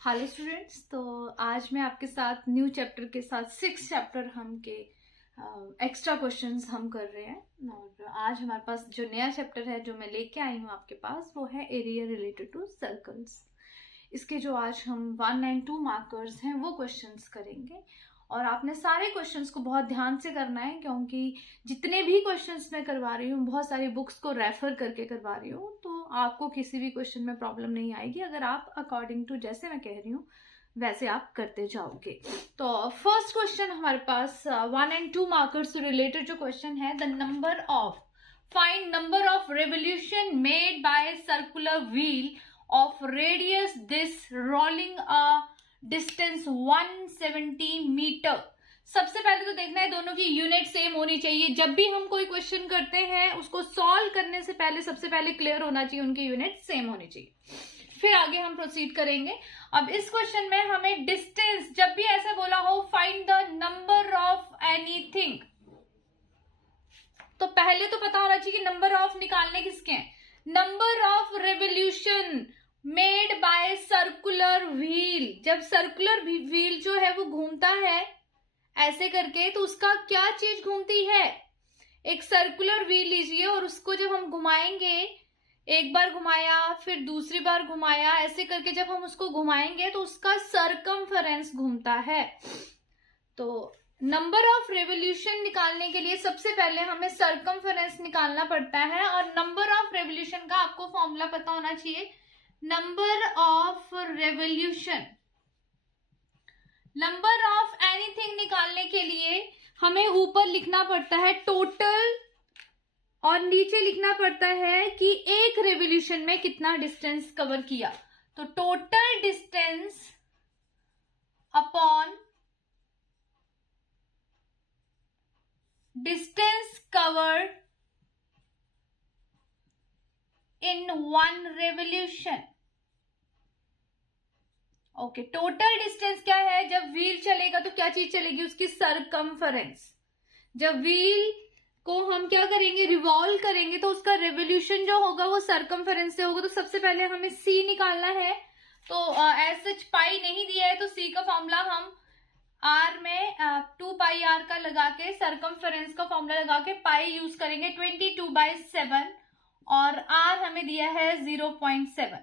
Hello students. तो आज मैं आपके साथ न्यू चैप्टर के साथ 6 चैप्टर हम के एक्स्ट्रा क्वेश्चंस हम कर रहे हैं। और आज हमारे पास जो नया चैप्टर है जो मैं लेके आई हूँ आपके पास, वो है एरिया रिलेटेड टू सर्कल्स। इसके जो आज हम 1 एंड 2 मार्कर्स हैं वो क्वेश्चंस करेंगे। और आपने सारे क्वेश्चंस को बहुत ध्यान से करना है, क्योंकि जितने भी क्वेश्चंस मैं करवा रही हूँ बहुत सारी बुक्स को रेफर करके करवा रही हूँ, तो आपको किसी भी क्वेश्चन में प्रॉब्लम नहीं आएगी अगर आप अकॉर्डिंग टू जैसे मैं कह रही हूँ वैसे आप करते जाओगे। तो फर्स्ट क्वेश्चन हमारे पास 1 एंड 2 मार्कर्स से रिलेटेड जो क्वेश्चन है, the number of find number of revolution made by circular wheel of radius this rolling a distance 170 metre. सबसे पहले तो देखना है दोनों की यूनिट सेम होनी चाहिए। जब भी हम कोई क्वेश्चन करते हैं उसको सॉल्व करने से पहले सबसे पहले क्लियर होना चाहिए उनकी यूनिट सेम होनी चाहिए, फिर आगे हम प्रोसीड करेंगे। अब इस क्वेश्चन में हमें डिस्टेंस, जब भी ऐसा बोला हो find the number of anything, तो पहले तो पता होना चाहिए कि नंबर ऑफ निकालने किसके हैं। Number of revolution made by circular wheel, जब सर्कुलर व्हील जो है वो घूमता है ऐसे करके, तो उसका क्या चीज घूमती है। एक सर्कुलर व्हील लीजिए और उसको जब हम घुमाएंगे, एक बार घुमाया फिर दूसरी बार घुमाया, ऐसे करके जब हम उसको घुमाएंगे तो उसका सरकमफेरेंस घूमता है। तो नंबर ऑफ रेवोल्यूशन निकालने के लिए सबसे पहले हमें सरकमफेरेंस निकालना पड़ता है। और नंबर ऑफ रेवोल्यूशन का आपको फॉर्मूला पता होना चाहिए। Number of revolution, number of anything निकालने के लिए हमें ऊपर लिखना पड़ता है टोटल और नीचे लिखना पड़ता है कि एक रेवोल्यूशन में कितना डिस्टेंस कवर किया। तो total distance upon distance covered in 1 revolution. Okay, total distance क्या है, जब व्हील चलेगा तो क्या चीज चलेगी, उसकी सरकमफेरेंस। जब व्हील को हम क्या करेंगे, रिवॉल्व करेंगे, तो उसका रेवोल्यूशन जो होगा वो सरकमफेरेंस से होगा। तो सबसे पहले हमें सी निकालना है। तो एज सच पाई नहीं दिया है, तो सी का फॉर्मूला हम आर में 2 पाई आर का लगा के, सरकमफेरेंस का फॉर्मूला लगा के पाई यूज करेंगे 22/7, और आर हमें दिया है 0.7,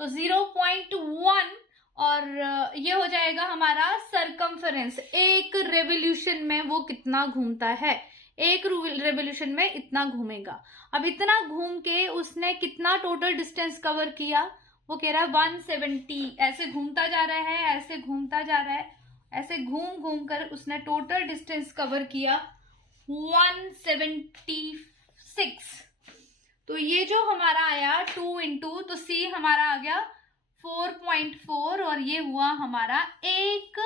तो 0.1, और ये हो जाएगा हमारा सरकमफेरेंस। एक रेवोल्यूशन में वो कितना घूमता है, एक रेवोल्यूशन में इतना घूमेगा। अब इतना घूम के उसने कितना टोटल डिस्टेंस कवर किया, वो कह रहा है 170। ऐसे घूमता जा रहा है, ऐसे घूमता जा रहा है, ऐसे घूम घूम कर उसने टोटल डिस्टेंस कवर किया 176। तो ये जो हमारा आया 2 इंटू, तो सी हमारा आ गया 4.4, और ये हुआ हमारा एक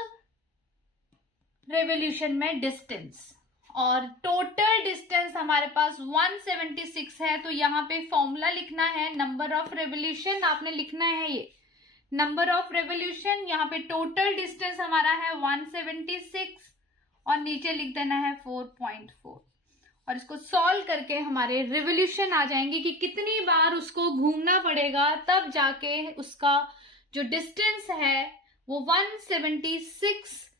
रेवोल्यूशन में डिस्टेंस। और टोटल डिस्टेंस हमारे पास 176 है, तो यहाँ पे फॉर्मूला लिखना है नंबर ऑफ रेवोल्यूशन, आपने लिखना है ये नंबर ऑफ रेवोल्यूशन। यहाँ पे टोटल डिस्टेंस हमारा है 176 और नीचे लिख देना है 4.4, और इसको सॉल्व करके हमारे रिवोल्यूशन आ जाएंगे कि कितनी बार उसको घूमना पड़ेगा, तब जाके उसका जो डिस्टेंस है वो 176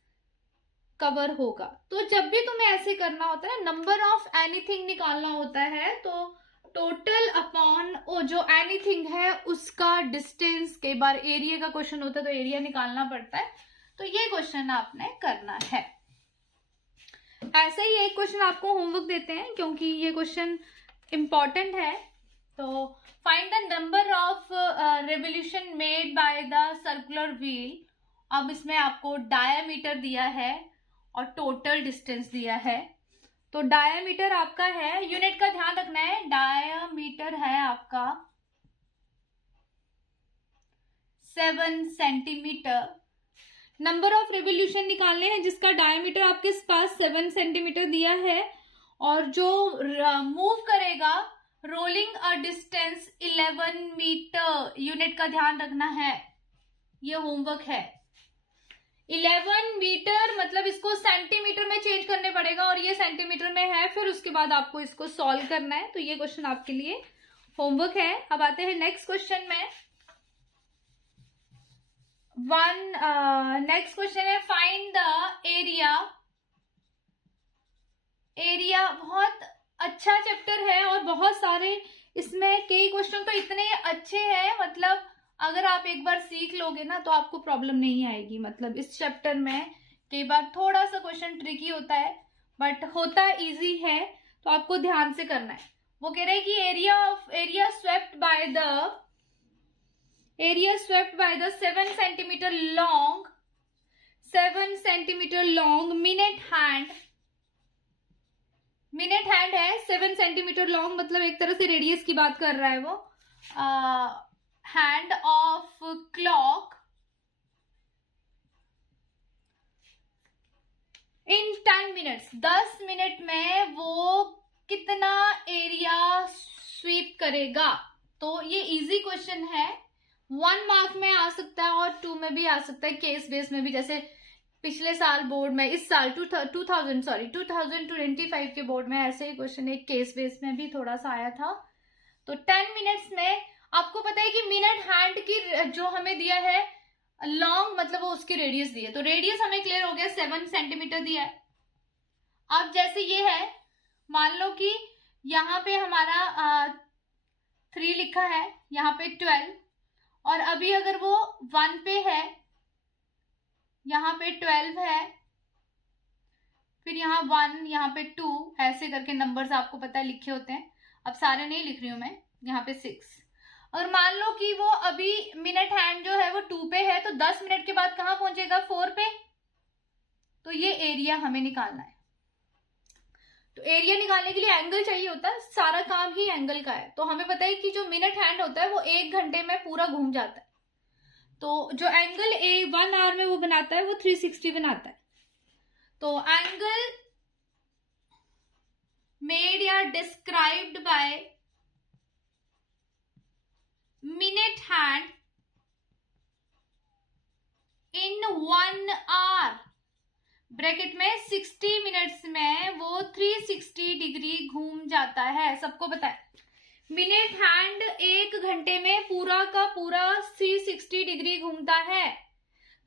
कवर होगा। तो जब भी तुम्हें ऐसे करना होता है, नंबर ऑफ एनीथिंग निकालना होता है, तो टोटल अपॉन जो एनीथिंग है उसका डिस्टेंस, कई बार एरिया का क्वेश्चन होता है तो एरिया निकालना पड़ता है। तो ये क्वेश्चन आपने करना है। ऐसे ही एक क्वेश्चन आपको होमवर्क देते हैं क्योंकि ये क्वेश्चन इंपॉर्टेंट है। तो find the number of revolution made by the circular wheel. अब इसमें आपको डायामीटर दिया है और टोटल डिस्टेंस दिया है। तो डायामीटर आपका है, यूनिट का ध्यान रखना है, डायामीटर है आपका 7 सेंटीमीटर। नंबर ऑफ रेवोल्यूशन निकालने हैं जिसका डायमीटर आपके पास 7 सेंटीमीटर दिया है, और जो मूव करेगा rolling a distance 11 metre. Unit का ध्यान रखना है, ये होमवर्क है। 11 मीटर मतलब इसको सेंटीमीटर में चेंज करने पड़ेगा, और ये सेंटीमीटर में है, फिर उसके बाद आपको इसको सॉल्व करना है। तो ये क्वेश्चन आपके लिए होमवर्क है। अब आते हैं नेक्स्ट क्वेश्चन में। नेक्स्ट क्वेश्चन है फाइंड द एरिया। एरिया बहुत अच्छा चैप्टर है और बहुत सारे इसमें कई क्वेश्चन तो इतने अच्छे हैं, मतलब अगर आप एक बार सीख लोगे ना तो आपको प्रॉब्लम नहीं आएगी। मतलब इस चैप्टर में कई बार थोड़ा सा क्वेश्चन ट्रिकी होता है बट होता इजी है, तो आपको ध्यान से करना है। वो कह रहे हैं कि area swept by the 7 centimetre long minute hand है। 7 सेंटीमीटर लॉन्ग मतलब एक तरह से रेडियस की बात कर रहा है वो। Hand of clock in 10 minutes, 10 minute में वो कितना एरिया स्वीप करेगा। तो ये इजी क्वेश्चन है, 1 मार्क में आ सकता है और 2 में भी आ सकता है, केस बेस में भी। जैसे पिछले साल बोर्ड में, इस साल 2025 के बोर्ड में ऐसे ही क्वेश्चन एक केस बेस में भी थोड़ा सा आया था। तो 10 मिनट्स में आपको पता है कि मिनट हैंड की जो हमें दिया है लॉन्ग, मतलब वो उसकी रेडियस दी है, तो रेडियस हमें क्लियर हो गया 7 सेंटीमीटर दिया है। अब जैसे ये है, मान लो कि यहाँ पे हमारा 3 लिखा है, यहाँ पे 12, और अभी अगर वो 1 पे है, यहाँ पे 12 है, फिर यहाँ 1, यहाँ पे 2, ऐसे करके नंबर्स आपको पता है लिखे होते हैं। अब सारे नहीं लिख रही हूं मैं, यहाँ पे 6। और मान लो कि वो अभी मिनट हैंड जो है वो 2 पे है, तो 10 मिनट के बाद कहाँ पहुंचेगा, 4 पे। तो ये एरिया हमें निकालना है। तो एरिया निकालने के लिए एंगल चाहिए होता है, सारा काम ही एंगल का है। तो हमें पता है कि जो मिनट हैंड होता है वो 1 घंटे में पूरा घूम जाता है, तो जो एंगल 1 आवर में वो बनाता है वो 360 बनाता है। तो एंगल मेड या described by minute hand in 1 hour, bracket में 60 मिनट्स में वो 360 डिग्री घूम जाता है। सबको पता है मिनट हैंड 1 घंटे में पूरा का पूरा 360 डिग्री घूमता है।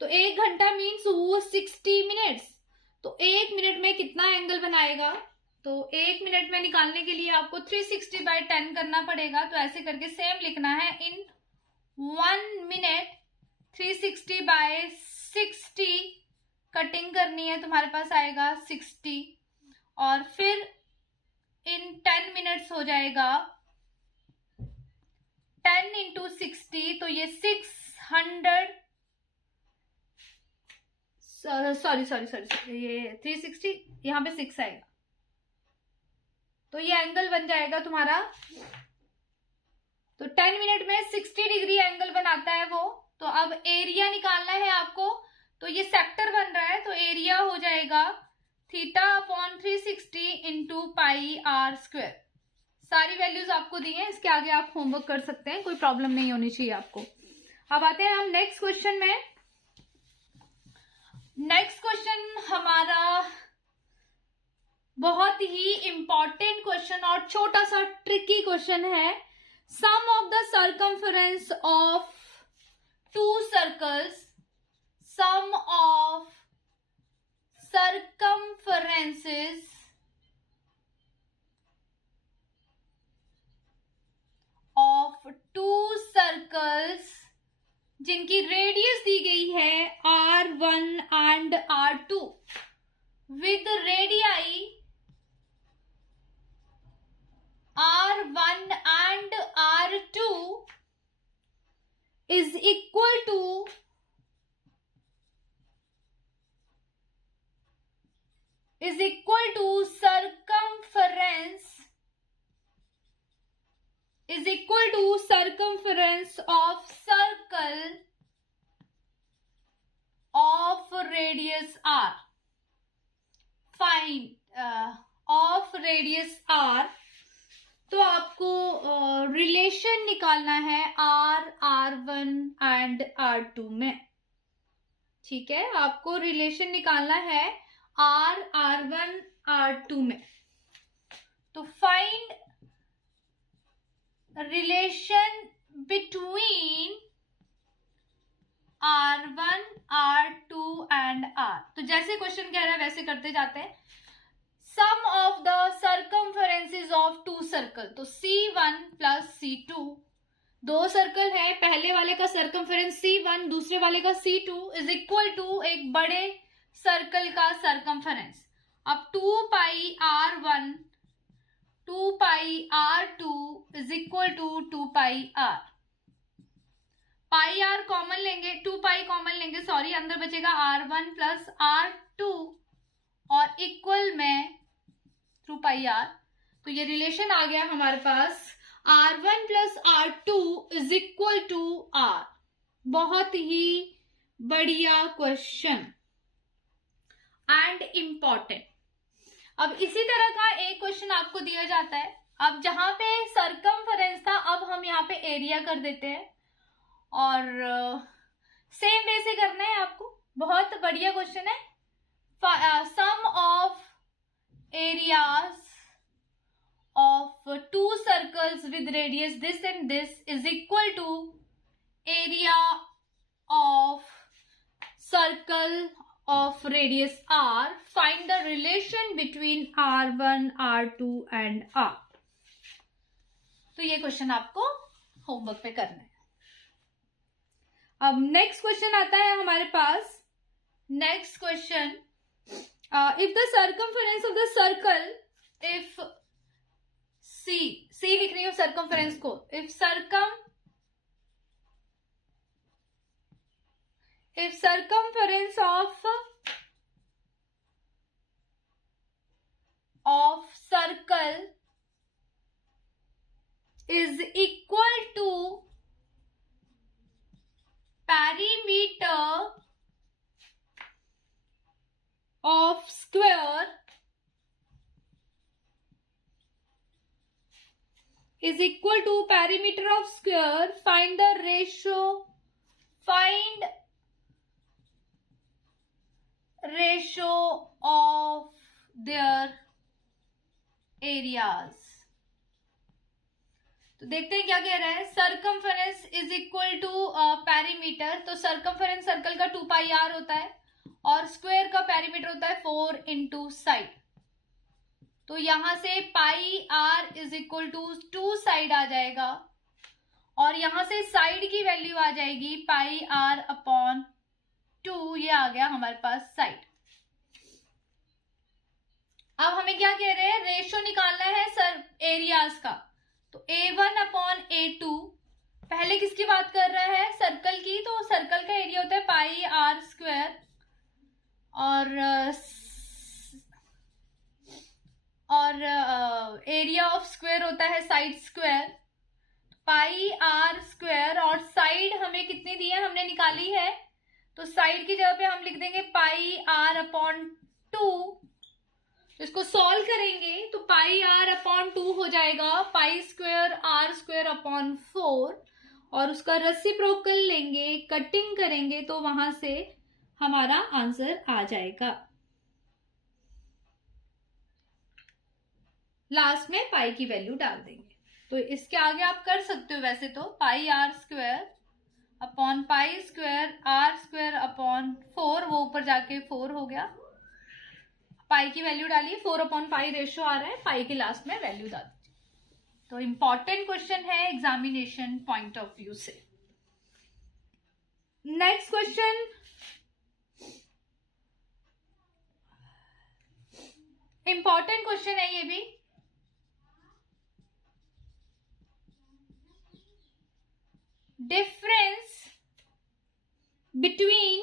तो 1 घंटा मीन्स वो 60 मिनट्स। तो 1 मिनट में कितना एंगल बनाएगा, तो 1 मिनट में निकालने के लिए आपको 360/10 करना पड़ेगा। तो ऐसे करके सेम लिखना है, इन 1 मिनट 360/60 कटिंग करनी है, तुम्हारे पास आएगा 60, और फिर इन 10 मिनट्स हो जाएगा 10 इंटू 60, तो ये 600, सॉरी ये 360, यहाँ पे 6 आएगा, तो ये एंगल बन जाएगा तुम्हारा। तो 10 मिनट में 60 डिग्री एंगल बनाता है वो। तो अब एरिया निकालना है आपको, तो ये सेक्टर बन रहा है, तो एरिया हो जाएगा θ/360 इंटू πr²। सारी वैल्यूज आपको दी हैं, इसके आगे आप होमवर्क कर सकते हैं, कोई प्रॉब्लम नहीं होनी चाहिए आपको। अब आते हैं हम नेक्स्ट क्वेश्चन में। नेक्स्ट क्वेश्चन हमारा बहुत ही इंपॉर्टेंट क्वेश्चन और छोटा सा ट्रिकी क्वेश्चन है। Sum of the circumference of 2 circles, सम ऑफ circumferences of 2 circles जिनकी रेडियस दी गई है R1 and R2 with radii R1 and R2 is equal to circumference of circle of radius R. Find of radius R. तो आपको relation निकालना है R1 and R2 में, ठीक है। आपको रिलेशन निकालना है R1 R2 में। तो find relation between R1 R2 and R। तो जैसे क्वेश्चन कह रहा है वैसे करते जाते हैं। Sum of the circumferences of two circle, तो C1 प्लस C2, दो सर्कल है, पहले वाले का सर्कमफरेंस C1, दूसरे वाले का C2 इज इक्वल टू एक बड़े सर्कल का सर्कमफरेंस। अब 2πr1 2πr2 is equal to 2πr। Pi r common लेंगे, 2π कॉमन लेंगे, सॉरी, अंदर बचेगा R1 प्लस R2 और इक्वल में 2πr। तो ये रिलेशन आ गया हमारे पास, R1 plus R2 is equal to R। बहुत ही बढ़िया क्वेश्चन एंड इंपॉर्टेंट। अब इसी तरह का एक क्वेश्चन आपको दिया जाता है। अब जहां पे सर्कमफरेंस था, अब हम यहाँ पे एरिया कर देते हैं और सेम वे से करना है आपको। बहुत बढ़िया क्वेश्चन है। Sum of areas of two circles with radius this and this is equal to area of circle of radius r. Find the relation between r1, r2 and r. तो ये question आपको होमवर्क पे करना है। अब next question आता है हमारे पास। Next question, if the circumference of the circle, if C लिख रही हूं सर्कमफरेंस को, if circumference of circle is equal to perimeter of square is equal to perimeter of square, find the ratio of their areas। तो देखते हैं क्या कह रहा है। Circumference is equal to perimeter, तो सर्कमफरेंस सर्कल का 2πr होता है और स्क्वायर का पेरीमीटर होता है 4 इंटू साइड। तो यहां से πr is equal to 2 side आ जाएगा और यहां से साइड की वैल्यू आ जाएगी πr अपॉन 2। ये आ गया हमारे पास साइड। अब हमें क्या कह रहे हैं, रेशो निकालना है सर एरियाज का। तो A1 अपॉन A2, पहले किसकी बात कर रहा है, सर्कल की। तो सर्कल का एरिया होता है πr स्क्वायर और एरिया ऑफ स्क्वायर होता है साइड स्क्वायर, πr स्क्वायर। और साइड हमें कितनी दी है, हमने निकाली है, तो साइड की जगह पे हम लिख देंगे πr अपॉन 2। इसको सॉल्व करेंगे तो πr अपॉन 2 हो जाएगा pi square r square upon 4 और उसका रेसिप्रोकल लेंगे, कटिंग करेंगे तो वहां से हमारा आंसर आ जाएगा। लास्ट में पाई की वैल्यू डाल देंगे। तो इसके आगे आप कर सकते हो वैसे तो πr square upon pi square r square upon 4, वो ऊपर जाके 4 हो गया। पाई की वैल्यू डालिए, 4 अपॉन पाई रेशो आ रहा है, पाई के लास्ट में वैल्यू डाल दीजिए। तो इंपॉर्टेंट क्वेश्चन है एग्जामिनेशन पॉइंट ऑफ व्यू से। नेक्स्ट क्वेश्चन, इंपॉर्टेंट क्वेश्चन है ये भी। Difference between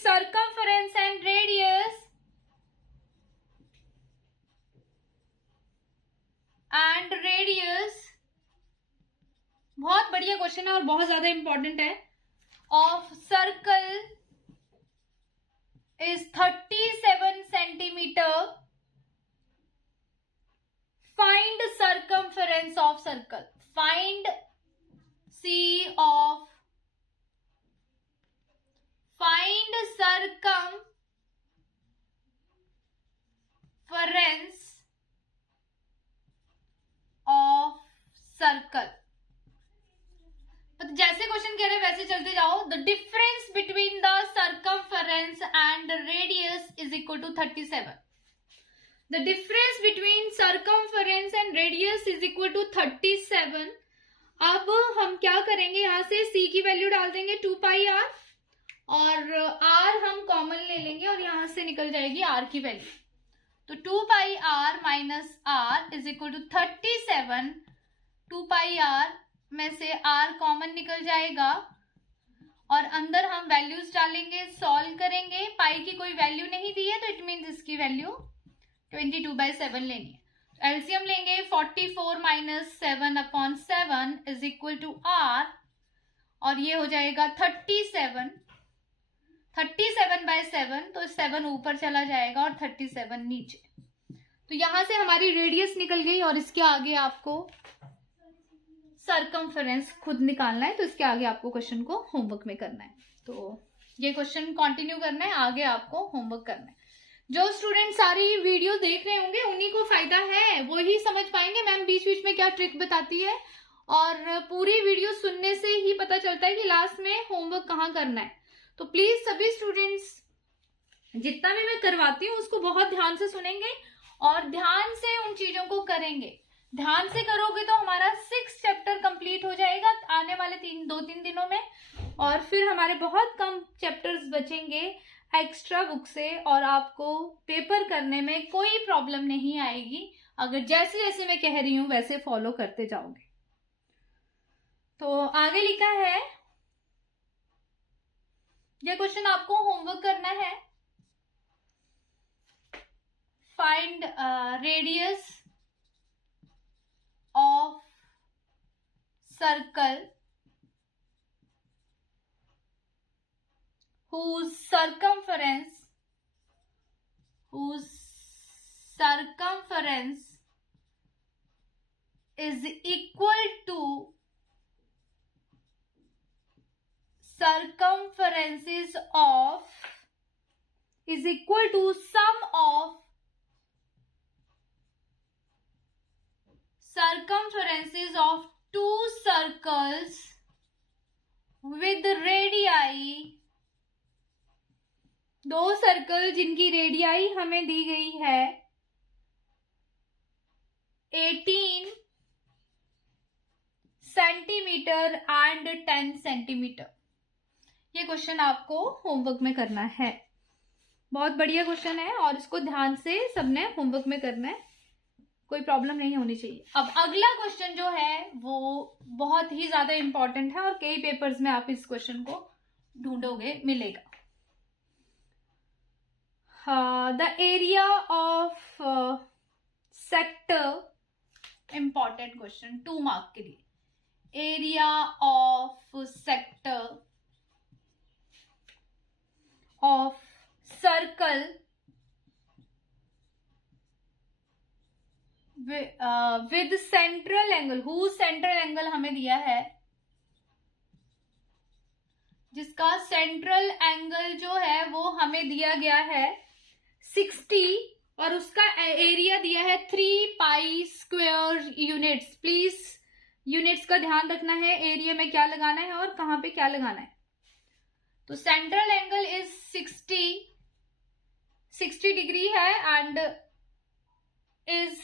circumference and radius बहुत बढ़िया क्वेश्चन है और बहुत ज्यादा इंपॉर्टेंट है। Of circle is 37 centimetre, find circumference of circle, find circumference of circle। The difference between the circumference and radius is equal to 37. The difference between circumference and radius is equal to 37. अब हम क्या करेंगे, यहां से c की value डाल देंगे 2 pi r और r हम कॉमन ले लेंगे और यहां से निकल जाएगी r की वैल्यू. तो 2 pi r minus r is equal to 37. 2 pi r में से r कॉमन निकल जाएगा और अंदर हम वैल्यूज डालेंगे, सॉल्व करेंगे. पाई की कोई वैल्यू नहीं दी है तो इट मीन्स इसकी वैल्यू 22/7 लेनी है. एलसीएम लेंगे 44 minus 7 upon 7 is equal to r और ये हो जाएगा 37. 37/7 तो 7 ऊपर चला जाएगा और 37 नीचे. तो यहां से हमारी रेडियस निकल गई और इसके आगे आपको सर्कमफरेंस खुद निकालना है. तो इसके आगे आपको क्वेश्चन को होमवर्क में करना है. तो ये क्वेश्चन कंटिन्यू करना है, आगे आपको होमवर्क करना है. जो स्टूडेंट सारी वीडियो देख रहे होंगे उन्हीं को फायदा है, वो ही समझ पाएंगे मैम बीच बीच में क्या ट्रिक बताती है. और पूरी वीडियो सुनने से ही पता चलता है कि लास्ट में होमवर्क कहाँ करना है. तो प्लीज सभी स्टूडेंट्स जितना भी मैं करवाती हूँ उसको बहुत ध्यान से सुनेंगे और ध्यान से उन चीजों को करेंगे. ध्यान से करोगे तो हमारा 6 चैप्टर कंप्लीट हो जाएगा आने वाले 2-3 दिनों में. और फिर हमारे बहुत कम चैप्टर्स बचेंगे एक्स्ट्रा बुक से और आपको पेपर करने में कोई प्रॉब्लम नहीं आएगी अगर जैसे जैसे मैं कह रही हूं वैसे फॉलो करते जाओगे. तो आगे लिखा है, ये क्वेश्चन आपको होमवर्क करना है. Find radius of circle whose circumference is equal to circumferences of is equal to sum of circumferences of two circles with radii. दो सर्कल जिनकी रेडियाई हमें दी गई है 18 सेंटीमीटर एंड 10 सेंटीमीटर. ये क्वेश्चन आपको होमवर्क में करना है. बहुत बढ़िया क्वेश्चन है और इसको ध्यान से सबने होमवर्क में करना है, कोई प्रॉब्लम नहीं होनी चाहिए. अब अगला क्वेश्चन जो है वो बहुत ही ज्यादा इंपॉर्टेंट है और कई पेपर्स में आप इस क्वेश्चन को ढूंढोगे, मिलेगा. The area of sector, important question 2 mark के लिए. Area of sector of circle with central angle, whose central angle हमें दिया है, जिसका सेंट्रल एंगल जो है वो हमें दिया गया है 60 और उसका एरिया दिया है 3 pi square units. Please units का ध्यान रखना है, एरिया में क्या लगाना है और कहां पे क्या लगाना है. तो सेंट्रल एंगल इज 60 डिग्री है and is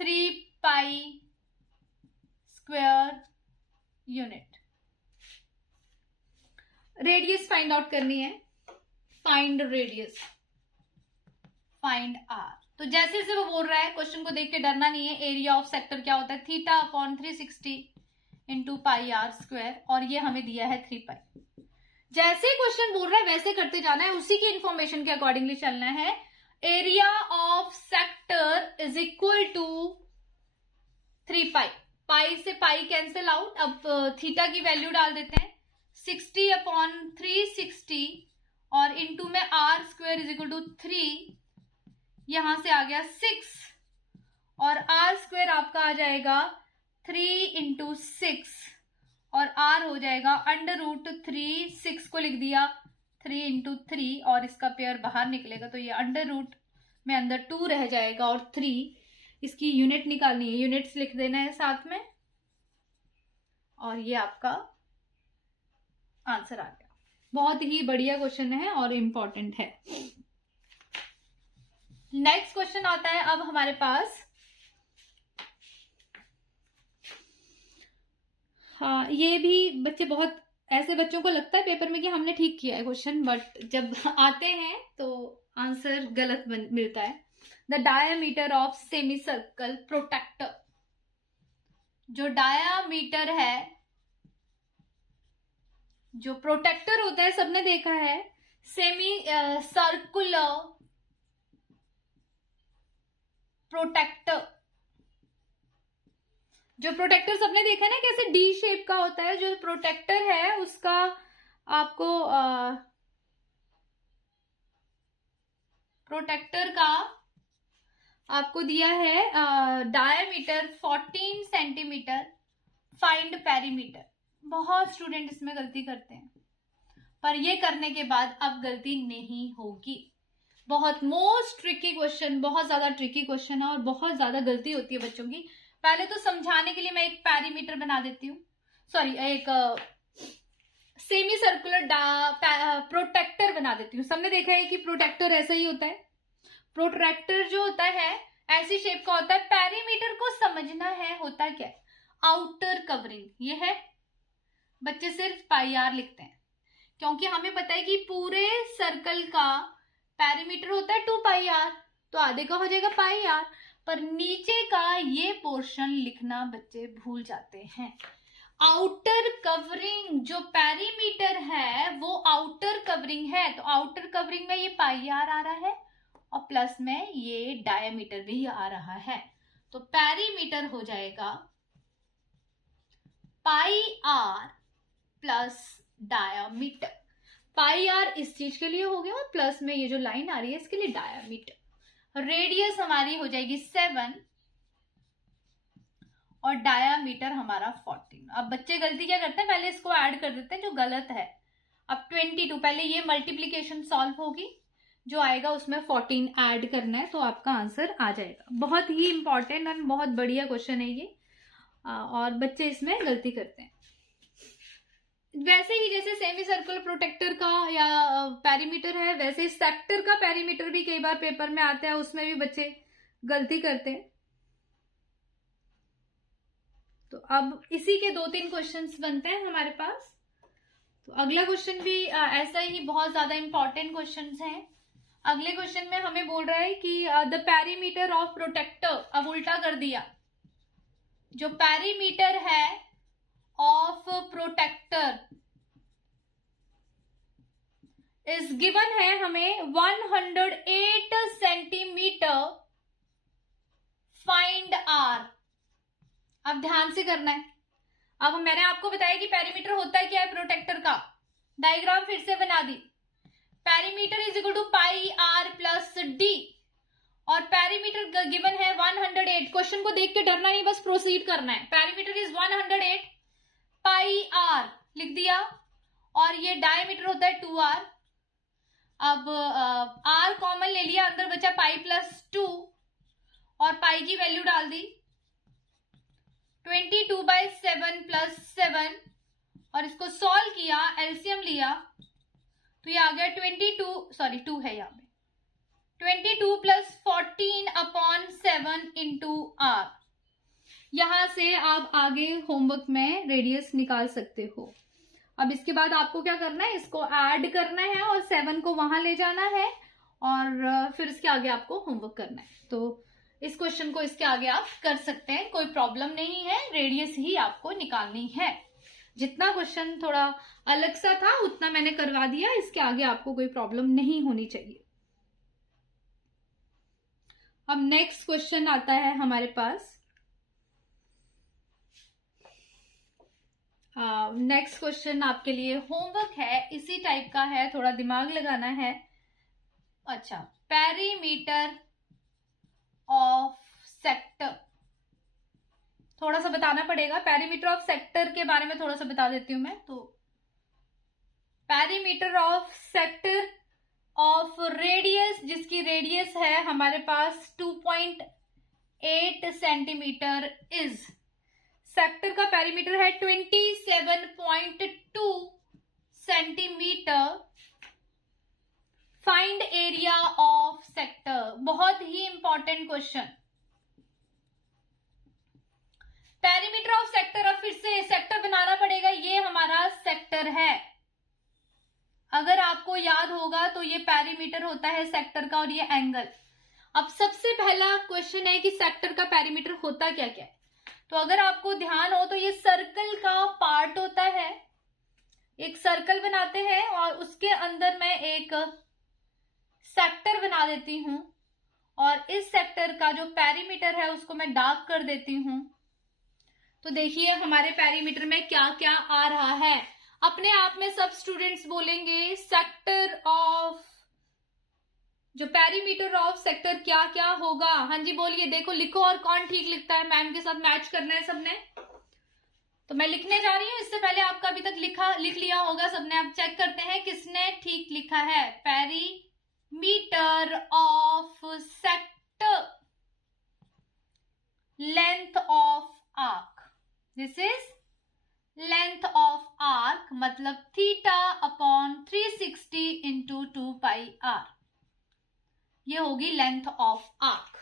3 pi square unit. Radius find out करनी है. Find radius, find r. तो जैसे जैसे वो बोल रहा है क्वेश्चन को देख के डरना नहीं है. एरिया ऑफ सेक्टर क्या होता है, theta upon 360 into pi r square और ये हमें दिया है 3 पाई. जैसे क्वेश्चन बोल रहा है वैसे करते जाना है, उसी की इंफॉर्मेशन के अकॉर्डिंगली चलना है. Area of sector is equal to 3 pi. Pi से पाई कैंसिल आउट. अब थीटा की वैल्यू डाल देते हैं 60 अपॉन 360 और इंटू में r square is equal to 3. यहां से आ गया 6 और आर स्क्वायर आपका आ जाएगा 3 इंटू 6 और आर हो जाएगा अंडर रूट 3. 6 को लिख दिया 3 इंटू 3 और इसका पेयर बाहर निकलेगा तो ये अंडर रूट में अंदर 2 रह जाएगा और 3. इसकी यूनिट निकालनी है, यूनिट्स लिख देना है साथ में और ये आपका आंसर आ गया। बहुत ही बढ़िया क्वेश्चन है और इम्पोर्टेंट है। नेक्स्ट क्वेश्चन आता है अब हमारे पास। हाँ, ये भी बच्चे बहुत ऐसे बच्चों को लगता है पेपर में कि हमने ठीक किया है क्वेश्चन, बट जब आते हैं तो आंसर गलत मिलता है। The diameter of semi circle protractor, जो डायामीटर है, जो प्रोटेक्टर होता है, सबने देखा है, सेमी सर्कुलर प्रोटेक्टर, जो प्रोटेक्टर सबने देखा है ना कैसे डी शेप का होता है, जो प्रोटेक्टर है उसका आपको प्रोटेक्टर का आपको दिया है डायमीटर 14 सेंटीमीटर, फाइंड पेरीमीटर। बहुत स्टूडेंट इसमें गलती करते हैं, पर ये करने के बाद अब गलती नहीं होगी। बहुत मोस्ट ट्रिकी क्वेश्चन, बहुत ज्यादा ट्रिकी क्वेश्चन है और बहुत ज्यादा गलती होती है बच्चों की। पहले तो समझाने के लिए मैं एक पेरीमीटर बना देती हूँ, सॉरी एक सेमी सर्कुलर प्रोटेक्टर बना देती हूँ। सबने देखा है कि प्रोटेक्टर ऐसा ही होता है। प्रोट्रैक्टर जो होता है ऐसी शेप का होता है। पेरीमीटर को समझना है होता क्या है, आउटर कवरिंग। ये है, बच्चे सिर्फ पाई आर लिखते हैं क्योंकि हमें पता है कि पूरे सर्कल का पेरीमीटर होता है 2 पाई आर, तो आधे का हो जाएगा पाई आर, पर नीचे का ये पोर्शन लिखना बच्चे भूल जाते हैं। आउटर कवरिंग, जो पेरीमीटर है वो आउटर कवरिंग है, तो आउटर कवरिंग में ये पाई आर आ रहा है और प्लस में ये डायमीटर भी आ रहा है, तो पेरीमीटर हो जाएगा pi r plus diameter. Pi r इस चीज के लिए हो गया और प्लस में ये जो लाइन आ रही है इसके लिए डायमीटर। रेडियस हमारी हो जाएगी 7 और डायामीटर हमारा 14। अब बच्चे गलती क्या करते हैं, पहले इसको ऐड कर देते हैं जो गलत है। अब 22, पहले ये मल्टीप्लीकेशन सॉल्व होगी, जो आएगा उसमें 14 ऐड करना है, तो आपका आंसर आ जाएगा। बहुत ही इंपॉर्टेंट और बहुत बढ़िया क्वेश्चन है ये, और बच्चे इसमें गलती करते हैं। वैसे ही जैसे सेमी सर्कुलर प्रोटेक्टर का या पेरीमीटर है, वैसे सेक्टर का पेरीमीटर भी कई बार पेपर में आता है, उसमें भी बच्चे गलती करते हैं। तो अब इसी के 2-3 क्वेश्चंस बनते हैं हमारे पास। तो अगला क्वेश्चन भी ऐसा ही बहुत ज्यादा इंपॉर्टेंट क्वेश्चंस हैं। अगले क्वेश्चन में हमें बोल रहा है कि द पेरीमीटर ऑफ प्रोटेक्टर, अब उल्टा कर दिया, जो पेरीमीटर है ऑफ प्रोटेक्टर इज गिवन है हमें 108 सेंटीमीटर, फाइंड आर। अब ध्यान से करना है। अब मैंने आपको बताया कि पेरीमीटर होता है क्या है प्रोटेक्टर का, डायग्राम फिर से बना दी। Perimeter is equal to pi r plus d, और पेरीमीटर गिवन है 108। क्वेश्चन को देख के डरना नहीं, बस प्रोसीड करना है। पेरीमीटर इज 108 पाई आर लिख दिया, और ये डायमीटर होता है 2r। अब r कॉमन ले लिया, अंदर बचा पाई प्लस 2 और पाई की वैल्यू डाल दी 22/7 प्लस 7, और इसको सॉल्व किया, एलसीएम लिया, तो ये आ गया 2 है यहाँ पे 22 प्लस 14/7 इंटू r। यहां से आप आगे होमवर्क में रेडियस निकाल सकते हो। अब इसके बाद आपको क्या करना है, इसको ऐड करना है और 7 को वहां ले जाना है, और फिर इसके आगे आपको होमवर्क करना है। तो इस क्वेश्चन को इसके आगे आप कर सकते हैं, कोई प्रॉब्लम नहीं है, रेडियस ही आपको निकालनी है। जितना क्वेश्चन थोड़ा अलग सा था उतना मैंने करवा दिया, इसके आगे आपको कोई प्रॉब्लम नहीं होनी चाहिए। अब नेक्स्ट क्वेश्चन आता है हमारे पास। नेक्स्ट क्वेश्चन आपके लिए होमवर्क है, इसी टाइप का है, थोड़ा दिमाग लगाना है। अच्छा, पेरीमीटर ऑफ सेक्टर, थोड़ा सा बताना पड़ेगा। पेरीमीटर ऑफ सेक्टर के बारे में थोड़ा सा बता देती हूं मैं। तो perimeter of sector of radius, जिसकी रेडियस है हमारे पास 2.8 सेंटीमीटर, इज, सेक्टर का पेरीमीटर है 27.2 centimetre, find area of sector. बहुत ही important question. Perimeter of sector, अब फिर से सेक्टर बनाना पड़ेगा। ये हमारा सेक्टर है, अगर आपको याद होगा तो ये पेरीमीटर होता है सेक्टर का और ये एंगल। अब सबसे पहला क्वेश्चन है कि सेक्टर का पेरीमीटर होता क्या क्या है। तो अगर आपको ध्यान हो तो ये सर्कल का पार्ट होता है, एक सर्कल बनाते हैं और उसके अंदर मैं एक सेक्टर बना देती हूं और इस सेक्टर का जो पेरीमीटर है उसको मैं डार्क कर देती हूं। तो देखिए हमारे पेरीमीटर में क्या क्या आ रहा है। अपने आप में सब स्टूडेंट्स बोलेंगे सेक्टर ऑफ, जो पेरीमीटर ऑफ सेक्टर क्या क्या होगा। हाँ जी बोलिए, देखो लिखो और कौन ठीक लिखता है, मैम के साथ मैच करना है सबने। तो मैं लिखने जा रही हूं, इससे पहले आपका अभी तक लिख लिया होगा सबने। अब चेक करते हैं किसने ठीक लिखा है। Perimeter of sector, length of arc, this is length of arc, मतलब theta upon 360 into 2 pi r, ये होगी लेंथ ऑफ आर्क।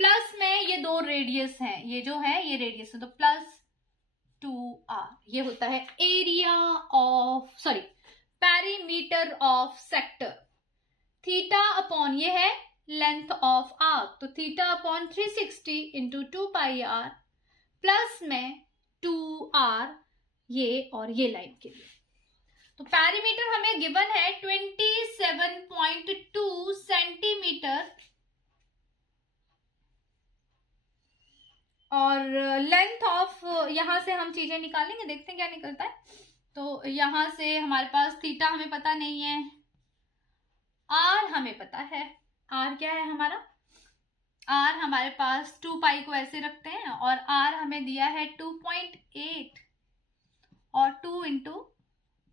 प्लस में ये दो रेडियस हैं, ये जो है ये रेडियस है, तो प्लस 2r, ये होता है area of, sorry perimeter of sector. Theta upon ये है लेंथ ऑफ आर्क, तो theta upon 360 into 2 pi r, plus में 2r ये और ये लाइन के लिए। तो पेरीमीटर हमें गिवन है 27.2 सेंटीमीटर और लेंथ ऑफ, यहां से हम चीजें निकालेंगे, देखते हैं क्या निकलता है। तो यहां से हमारे पास थीटा हमें पता नहीं है, आर हमें पता है। आर क्या है हमारा, आर हमारे पास 2 पाई को ऐसे रखते हैं और आर हमें दिया है 2.8 और 2 इंटू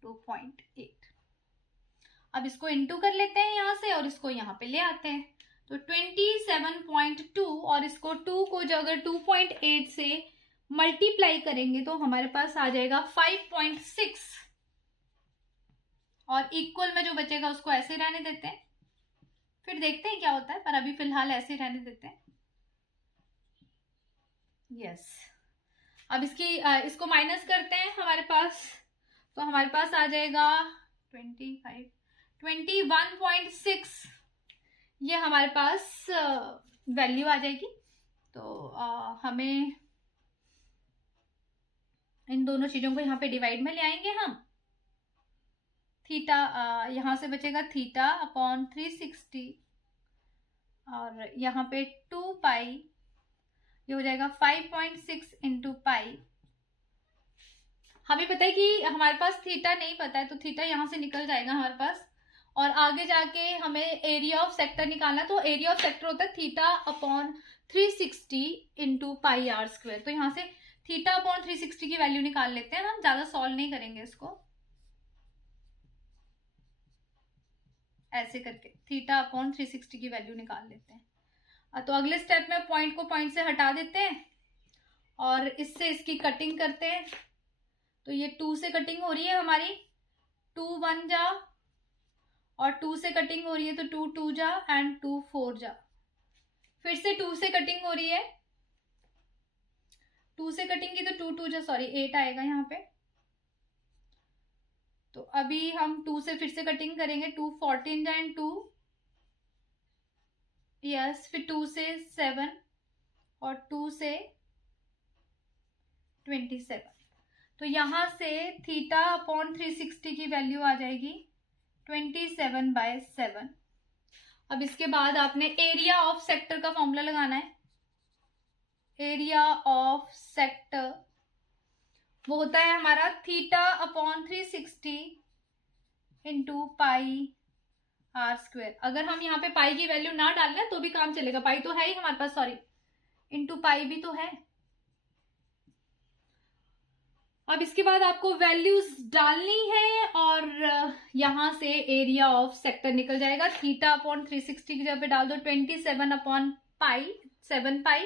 2.8। अब इसको इंटू कर लेते हैं यहां से और इसको यहां पे ले आते हैं, तो 27.2 और इसको 2 को जो अगर 2.8 से मल्टीप्लाई करेंगे तो हमारे पास आ जाएगा 5.6 और इक्वल में जो बचेगा उसको ऐसे रहने देते हैं, फिर देखते हैं क्या होता है, पर अभी फिलहाल ऐसे रहने देते हैं। यस, अब इसको माइनस करते हैं हमारे पास, तो हमारे पास आ जाएगा 21.6, ये हमारे पास वैल्यू आ जाएगी। तो हमें इन दोनों चीजों को यहाँ पे डिवाइड में ले आएंगे हम। थीटा यहाँ से बचेगा थीटा अपॉन 360 और यहाँ पे 2 पाई, ये हो जाएगा 5.6 इंटू पाई। हमें पता है कि हमारे पास थीटा नहीं पता है, तो थीटा यहाँ से निकल जाएगा हमारे पास और आगे जाके हमें एरिया ऑफ सेक्टर निकालना, तो एरिया ऑफ सेक्टर होता है theta upon 360 into pi r square. तो यहाँ से थीटा अपॉन 360 की वैल्यू निकाल लेते हैं, हम ज्यादा सॉल्व नहीं करेंगे इसको, ऐसे करके थीटा अपॉन 360 की वैल्यू निकाल लेते हैं। तो अगले स्टेप में पॉइंट को पॉइंट से हटा देते हैं और इससे इसकी कटिंग करते हैं। तो ये 2 से कटिंग हो रही है हमारी, 2 1 जा और 2 से कटिंग हो रही है तो 2 2 जा एंड 2 4 जा, फिर से 2 से कटिंग हो रही है, 2 से कटिंग की तो 2 2 जा, सॉरी 8 आएगा यहाँ पे। तो अभी हम 2 से फिर से कटिंग करेंगे, 2 14 जा एंड 2, यस, फिर 2 से 7 और 2 से 27। तो यहां से थीटा अपॉन 360 की वैल्यू आ जाएगी 27/7। अब इसके बाद आपने एरिया ऑफ सेक्टर का फॉर्मूला लगाना है। एरिया ऑफ सेक्टर वो होता है हमारा theta upon 360 into pi r square. अगर हम यहाँ पे पाई की वैल्यू ना डालना तो भी काम चलेगा, पाई तो है ही हमारे पास, सॉरी इंटू पाई भी तो है। अब इसके बाद आपको वैल्यूज डालनी है और यहां से एरिया ऑफ सेक्टर निकल जाएगा। थीटा अपॉन 360 की जगह पे डाल दो 27 अपॉन पाई, 7 पाई,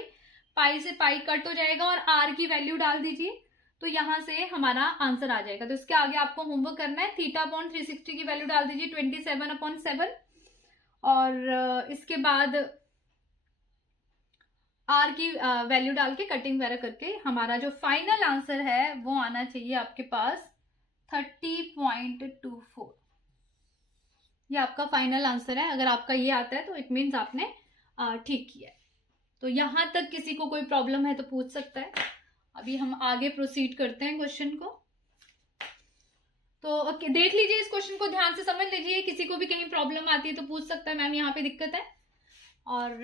पाई से पाई कट हो जाएगा और आर की वैल्यू डाल दीजिए, तो यहाँ से हमारा आंसर आ जाएगा। तो इसके आगे आपको होमवर्क करना है, θ/360 की वैल्यू डाल दीजिए 27/7 और इसके बाद आर की वैल्यू डाल के कटिंग वगैरह करके हमारा जो फाइनल आंसर है वो आना चाहिए आपके पास 30.24। ये आपका फाइनल आंसर है। अगर आपका ये आता है तो इट मीन्स आपने ठीक किया है। तो यहां तक किसी को कोई प्रॉब्लम है तो पूछ सकता है। अभी हम आगे प्रोसीड करते हैं क्वेश्चन को। तो देख लीजिए, इस क्वेश्चन को ध्यान से समझ लीजिए। किसी को भी कहीं प्रॉब्लम आती है तो पूछ सकता है, मैम यहाँ पे दिक्कत है। और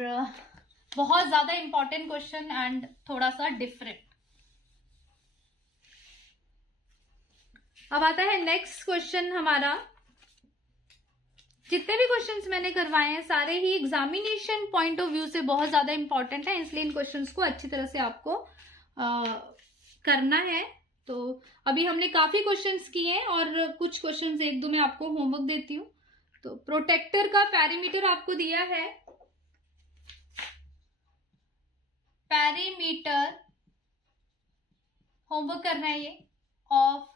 बहुत ज्यादा इंपॉर्टेंट क्वेश्चन एंड थोड़ा सा डिफरेंट। अब आता है नेक्स्ट क्वेश्चन हमारा। जितने भी क्वेश्चंस मैंने करवाए हैं सारे ही एग्जामिनेशन पॉइंट ऑफ व्यू से बहुत ज्यादा इंपॉर्टेंट है, इसलिए इन क्वेश्चंस को अच्छी तरह से आपको करना है। तो अभी हमने काफी क्वेश्चंस किए हैं और कुछ क्वेश्चंस एक दो मैं आपको होमवर्क देती हूँ। तो प्रोटेक्टर का पैरीमीटर आपको दिया है, पैरीमीटर होमवर्क करना है ये of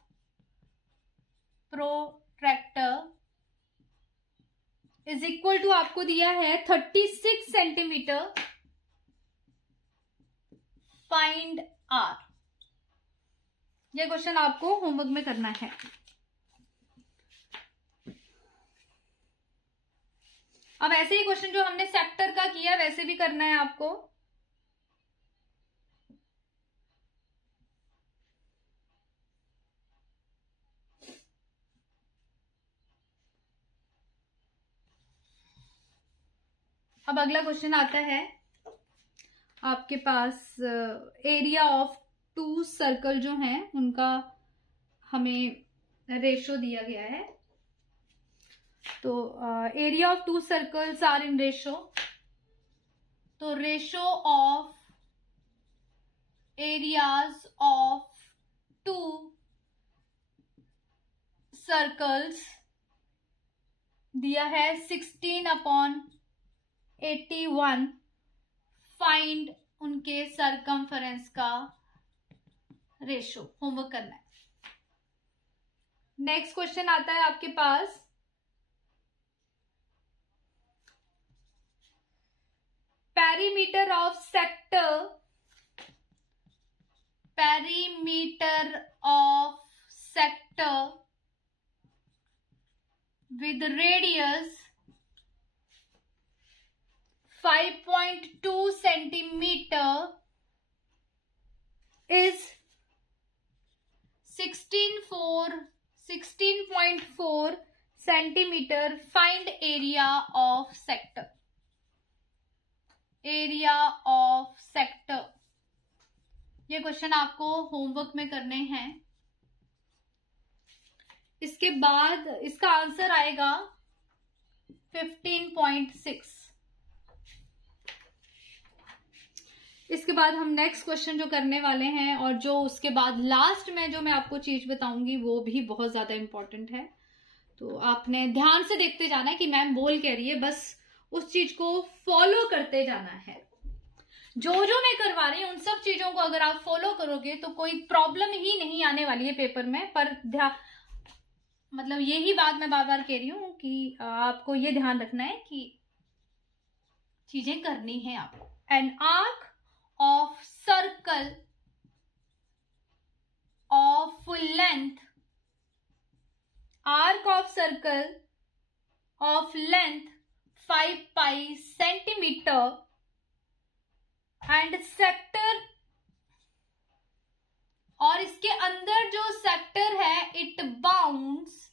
protractor is equal to आपको दिया है 36 सेंटीमीटर। Find r. ये क्वेश्चन आपको होमवर्क में करना है। अब ऐसे ही क्वेश्चन जो हमने सेक्टर का किया वैसे भी करना है आपको। अब अगला क्वेश्चन आता है आपके पास, एरिया ऑफ 2 सर्कल जो हैं उनका हमें रेशो दिया गया है। तो area of 2 circles are in ratio. तो ratio of areas of 2 circles दिया है 16/81। फाइंड उनके सरकमफरेंस का रेशो। होमवर्क करना है। नेक्स्ट क्वेश्चन आता है आपके पास, perimeter of sector, perimeter of sector with radius 5.2 centimeter is 16.4 centimeter. Find area of sector. Area of sector. ये क्वेश्चन आपको होमवर्क में करने हैं। इसके बाद इसका आंसर आएगा 15.6। इसके बाद हम नेक्स्ट क्वेश्चन जो करने वाले हैं और जो उसके बाद लास्ट में जो मैं आपको चीज बताऊंगी वो भी बहुत ज्यादा इंपॉर्टेंट है। तो आपने ध्यान से देखते जाना है कि मैम बोल कह रही है, बस उस चीज को फॉलो करते जाना है। जो जो मैं करवा रही हूँ उन सब चीजों को अगर आप फॉलो करोगे तो कोई प्रॉब्लम ही नहीं आने वाली है पेपर में। पर मतलब यही बात मैं बार बार कह रही हूँ कि आपको ये ध्यान रखना है कि चीजें करनी है आपको। An arc of circle of length, arc of circle of length 5 pi centimetre and sector, और इसके अंदर जो सेक्टर है इट बाउंड्स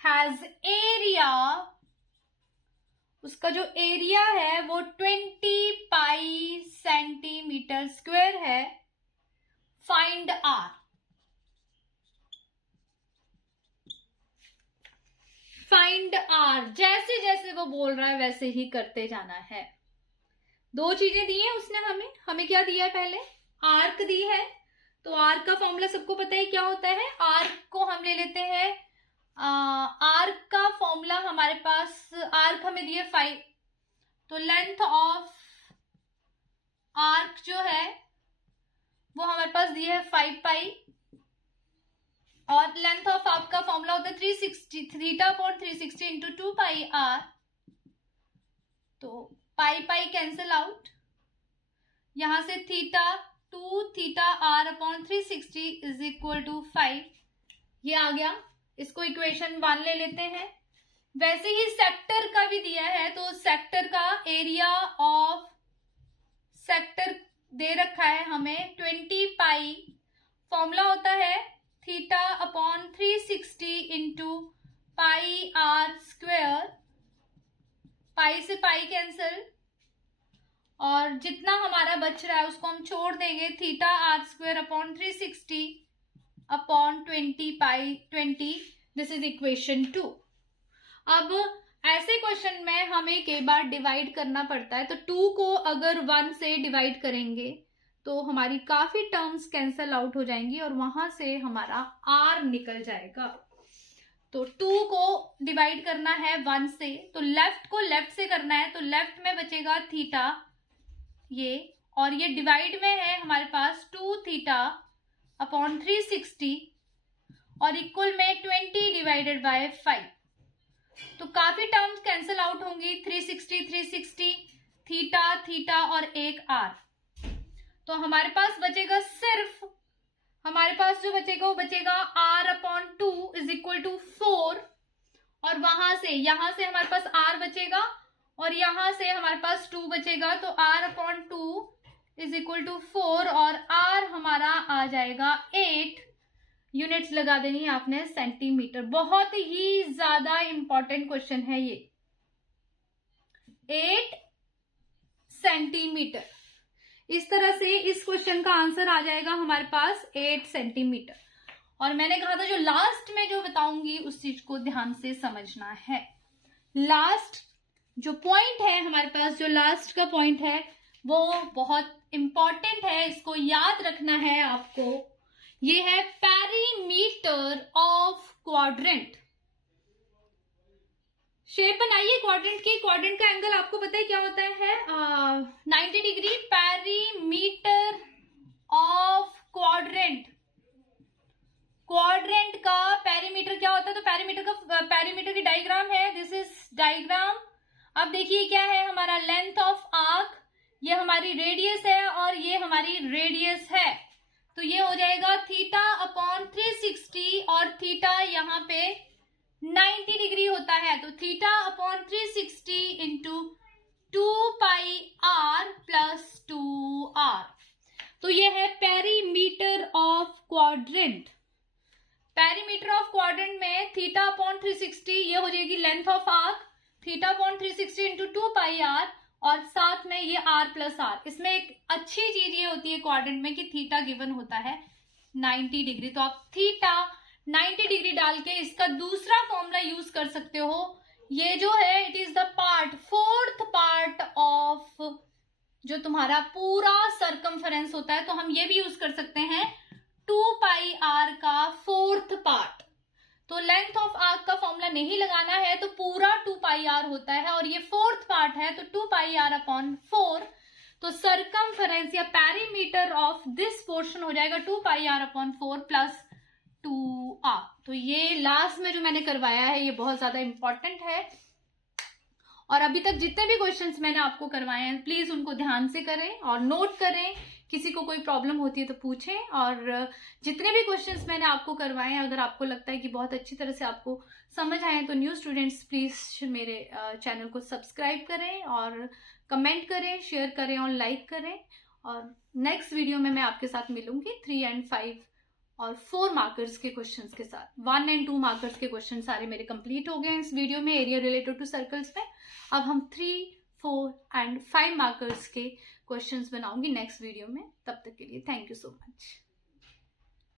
हैज एरिया, उसका जो एरिया है वो 20 पाई सेंटीमीटर स्क्वायर है। Find r. Find r. जैसे जैसे वो बोल रहा है वैसे ही करते जाना है। 2 चीजें दी हैं उसने हमें क्या दिया है, पहले आर्क दी है। तो आर्क का फॉर्मूला सबको पता है क्या होता है। आर्क को हम ले लेते हैं, आर्क का फॉर्मूला हमारे पास, आर्क हमें दिए 5, तो लेंथ ऑफ आर्क जो है वो हमारे पास दिया है 5 पाई, और लेंथ ऑफ आर्क का फॉर्मूला होता है 360 theta upon 360 into 2 pi r. तो पाई पाई कैंसिल आउट, यहां से theta 2 theta r upon 360 is equal to 5, ये आ गया। इसको इक्वेशन 1 ले लेते हैं। वैसे ही सेक्टर का भी दिया है, तो सेक्टर का एरिया ऑफ सेक्टर दे रखा है हमें 20 पाई, फॉर्मूला होता है theta upon 360 into pi r square, pi से पाई कैंसिल, और जितना हमारा बच रहा है उसको हम छोड़ देंगे, theta r square upon 360 upon 20 pi 20, this is equation 2। अब ऐसे क्वेश्चन में हमें कई बार डिवाइड करना पड़ता है, तो 2 को अगर 1 से डिवाइड करेंगे तो हमारी काफी टर्म्स कैंसल आउट हो जाएंगी और वहां से हमारा r निकल जाएगा। तो 2 को डिवाइड करना है 1 से, तो लेफ्ट को लेफ्ट से करना है, तो लेफ्ट में बचेगा थीटा ये, और ये डिवाइड में है हमारे पास 2 थीटा अपॉन 360 और इक्वल में 20 डिवाइडेड बाय 5। तो काफी टर्म्स कैंसिल आउट होंगी, 360 थीटा थीटा और एक आर। तो हमारे पास बचेगा सिर्फ, हमारे पास जो बचेगा वो बचेगा r upon 2 is equal to 4, और वहां से यहां से हमारे पास r बचेगा और यहां से हमारे पास 2 बचेगा, तो r upon 2 is equal to 4 और r हमारा आ जाएगा 8। यूनिट्स लगा देनी है आपने सेंटीमीटर। बहुत ही ज्यादा इंपॉर्टेंट क्वेश्चन है ये, 8 सेंटीमीटर। इस तरह से इस क्वेश्चन का आंसर आ जाएगा हमारे पास 8 सेंटीमीटर। और मैंने कहा था जो लास्ट में जो बताऊंगी उस चीज को ध्यान से समझना है। लास्ट जो पॉइंट है हमारे पास, जो लास्ट का पॉइंट है वो बहुत इंपॉर्टेंट है, इसको याद रखना है आपको। ये है पेरीमीटर ऑफ क्वाड्रेंट। शेप बनाइए क्वाड्रेंट की। क्वाड्रेंट का एंगल आपको पता है क्या होता है, 90 degree. Perimeter of quadrant, quadrant का पेरीमीटर क्या होता है, तो पेरीमीटर की डायग्राम है, दिस इज डायग्राम। अब देखिए क्या है हमारा लेंथ ऑफ आर्क, ये हमारी रेडियस है और ये हमारी रेडियस है, तो ये हो जाएगा थीटा अपॉन 360 और थीटा यहाँ पे 90 डिग्री होता है, तो theta upon 360 into 2 pi r plus 2r। तो ये है perimeter of quadrant. Perimeter of quadrant में थीटा अपॉन 360 ये हो जाएगी length of arc, theta upon 360 into 2 pi r और साथ में ये r प्लस आर। इसमें एक अच्छी चीज ये होती है क्वाड्रेंट में कि थीटा गिवन होता है 90 डिग्री, तो आप थीटा 90 डिग्री डाल के इसका दूसरा फॉर्मूला यूज कर सकते हो। ये जो है it is the part, fourth part of जो तुम्हारा पूरा सर्कमफरेंस होता है, तो हम ये भी यूज कर सकते हैं 2 पाई आर का फोर्थ पार्ट। तो लेंथ ऑफ आर्क का फॉर्मूला नहीं लगाना है, तो पूरा 2 पाई आर होता है और ये फोर्थ पार्ट है, तो 2 पाई आर अपॉन 4। तो सर्कमफरेंस या पेरीमीटर ऑफ दिस पोर्शन हो जाएगा 2 pi are upon 4 plus 2r। तो ये लास्ट में जो मैंने करवाया है ये बहुत ज्यादा इंपॉर्टेंट है, और अभी तक जितने भी क्वेश्चंस मैंने आपको करवाए हैं प्लीज उनको ध्यान से करें और नोट करें। किसी को कोई प्रॉब्लम होती है तो पूछें, और जितने भी क्वेश्चंस मैंने आपको करवाए हैं अगर आपको लगता है कि बहुत अच्छी तरह से आपको समझ आए तो न्यू स्टूडेंट्स प्लीज मेरे चैनल को सब्सक्राइब करें और कमेंट करें, शेयर करें और लाइक करें। और नेक्स्ट वीडियो में मैं आपके साथ मिलूंगी 3 and 5 और 4 मार्कर्स के क्वेश्चंस के साथ। 1 and 2 मार्कर्स के क्वेश्चन सारे मेरे कंप्लीट हो गए हैं इस वीडियो में एरिया रिलेटेड टू सर्कल्स में। अब हम 3, 4 and 5 मार्कर्स के क्वेश्चंस बनाऊंगी नेक्स्ट वीडियो में। तब तक के लिए थैंक यू सो मच।